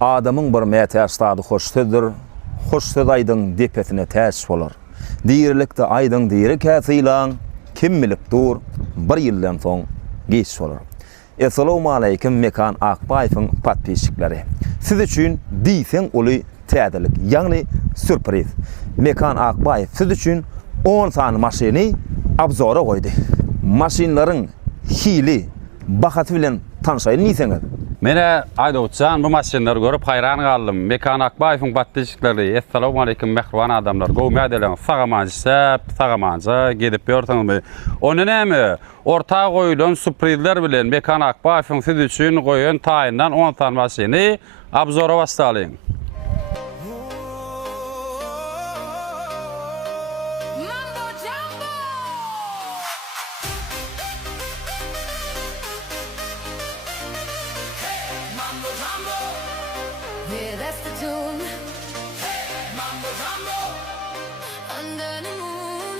Adamın bir mätästady hoşsydyr. Hoşsuz aydın depetine täs bolar. Diýerlikde aydın diýeri käsiýlan kimmilik dur bir ýyldan soň geç bolar. Assalamu alaykum Mekan Akbaýewiň patpisçiklary. Siz üçin diýsen uly täzelik, ýagny sürpriz. Mekan Akbaýew siz üçin 10 san maşyny abzora goýdy. Maşynlaryň hili, bahaty bilen tanşaýyn niýseňiz? Mene aýdawçan bu maşynlary görüp hayran galdym. Mekan Akbaýewiň patpisçiklary, assalamu alaykum mehriban adamlar. Gowmädelen sagamança gedip ýörtäňizmi? Onu näme? Orta goýulan sürprizler bilen Mekan Akbaýewiň siz üçin goýan taýyndan 10 tan maşyny abzora başlaýyn. Yeah, that's the tune. Hey, mambo jambo, under the moon.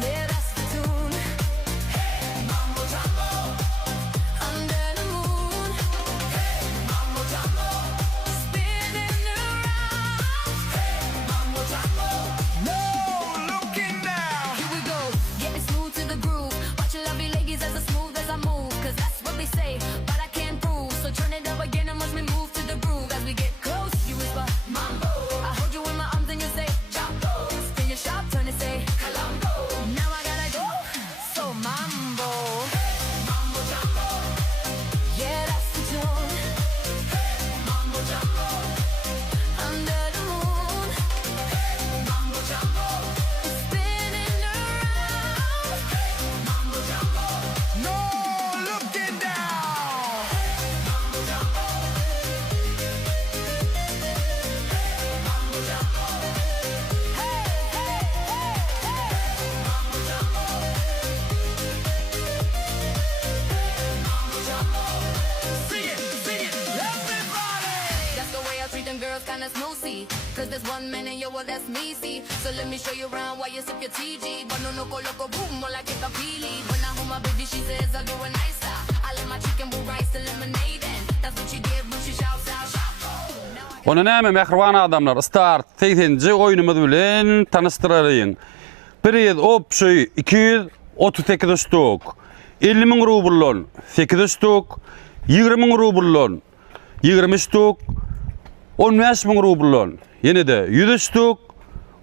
Yeah, that's the tune. Hey, mambo jambo, under the moon. Hey, mambo jambo, spinning around. Hey, mambo jambo, no looking down. Here we go, getting smooth to the groove. Watch your lovely ladies as smooth as I move, 'cause that's what they say, but I can't prove. So turn it up again and watch me move to the groove. As we get close, you whisper mambo. I hold you in my arms and you say jambo. Spin your sharp turn and say Colombo. Now I gotta go, so mambo. Mambo jambo, yeah, that's the tune. Mambo jambo, under the moon. Mambo jambo, spinning around. Mambo jambo, no looking down. Mambo jambo, mambo jambo, hey, hey, hey, hey. Mambo jambo, mambo jambo. Sing it, everybody. That's the way I treat them girls, kinda snoozy. 'Cause there's one man and yo, well that's me, see. So let me show you around while you sip your TG. Bueno no coloco boom, more like it's a pili. When I hold my baby, she says I do it nicer. I let my chicken with rice and lemonade, and that's what she did when she shouts out, shout. Now I Onu näme mehriban adamlar, start 8-nji oýnumyz bilen tanıştyralıyň. Bir opşy 238 stok, 50.000 rublon, 8 stok, 20.000 rublon, 20 stok, 15.000 rublon, ýene de 100 stok,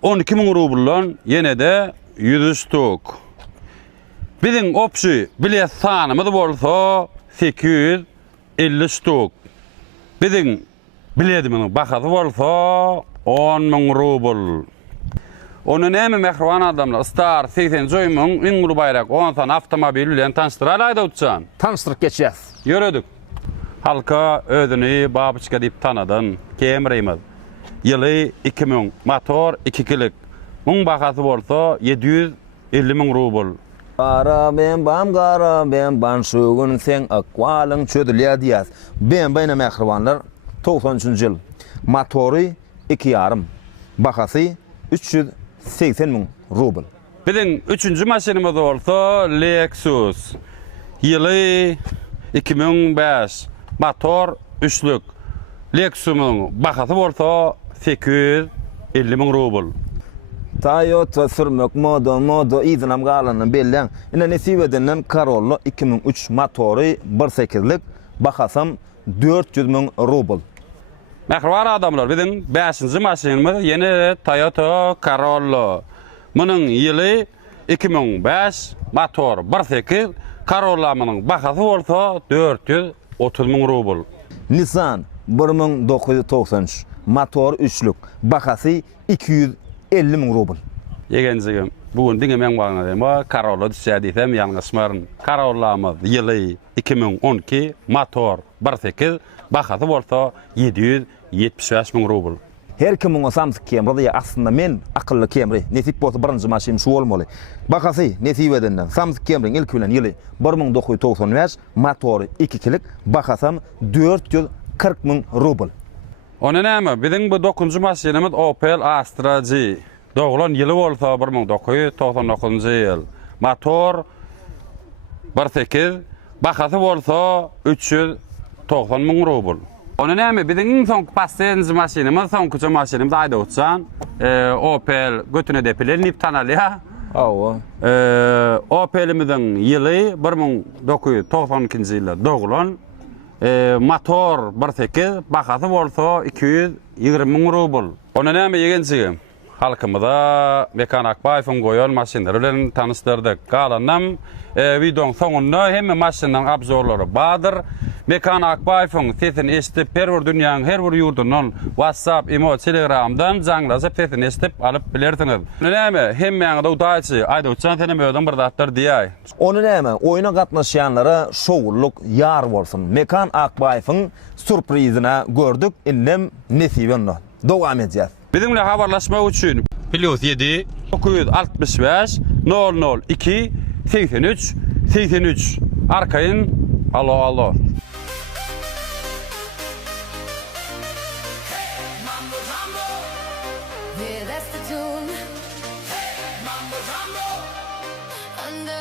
12.000 rublon, ýene de 100 stok. Biziň opşy bilet sanymyz bolsa 850 stok. Biziň biletimiň bahasy bolsa 10.000 rubl. Onu näme mehriban adamlar, Star 80 joýmyň iňli baýrak 10 tan avtomobil bilen tanıştyralaydy uçan. Tanıştyryp geçýäs. Yöredik. Halka özüni babyçka diýip tanadyn. Kemrimiz. Ýyly 2000, motor 2 kilik. Muň bahasy bolsa 750.000 rubl. Kara ben ban şugun sen akwalyň çödülýär diýäs. Ben beýne mehribanlar 93-nji ýyl. Motory 2,5. Bahasy 380.000 rubl. Biziň 3-nji maşynymyz bolsa Lexus. Ýyly 2005, motor 3lük. Lexus'yň bahasy bolsa 850.000 rubl. Toyota sürmek modo izinam galanyn belleň. Ine nesip edenden Corolla 2003 motory 1.8lik, bahasam 400.000 rubl. Mehriban adamlar, biziň 5-nji maşynymyz ýene Toyota Corolla. Munyň ýyly 2005, motor 1.8, Corolla'myň bahasy bolsa 430.000 rubl. Nissan 1993 motor 3lük, bahasy 250.000 rubl. Yegenjigim, bugun diňemen bagna dema Corolla düşädiýsem ýalňysmaryn. Corolla'myz ýyly 2012, motor 1.8, bahasy bolsa 775.000 rubl. Her kimin o samsyk kemri ya aslında men akıllı kemri. Nesip bolsa birinji maşym şu bolmaly. Bakasy nesip edenden samsyk kemriň ilk bilen ýyly 1995 motory 2 kilik bakasam 440.000 rubl. Ona näme? Biziň bu 9-njy maşynymyz Opel Astra G. Doglan ýyly bolsa 1999-njy ýyl. Motor 1.8, bakasy bolsa 390.000 rubl. Ona näme? Biziň soňky passenji maşynymyz, soňky maşynymyz aýda uçan Opel götüne depilenip tanalya. Awa. Opel'imizin ýyly 1992-nji ýylda doglan. Motor 1.8, bakasy bolsa 220.000 rubl. Ona näme ýegençigim? Halkymyza Mekan Akbaýewiň goýan maşynlary bilen tanışdyrdyk. Galanam videoň soňunda hemme maşynyň abzorlary badyr. Mekan Akbaýewiň sesini eşitip her bir dünýäniň her bir ýurdundan WhatsApp, Imo, Telegramdan jaňlaşyp sesini eşitip alyp bilersiňiz. Näme hemmeňe dowdaçy aýda uçan sene öýden bir zatlar diýäy. Onu näme? Oýuna gatnaşýanlara şowurluk ýar bolsun. Mekan Akbaýewiň surprizine gördük. Innem nesibenle. Dowam edýär. Bizimle habarlaşmak üçün +7 965 002 83 83 arkayın. Alo. Yeah, that's the tune. Mambo Jumbo. Under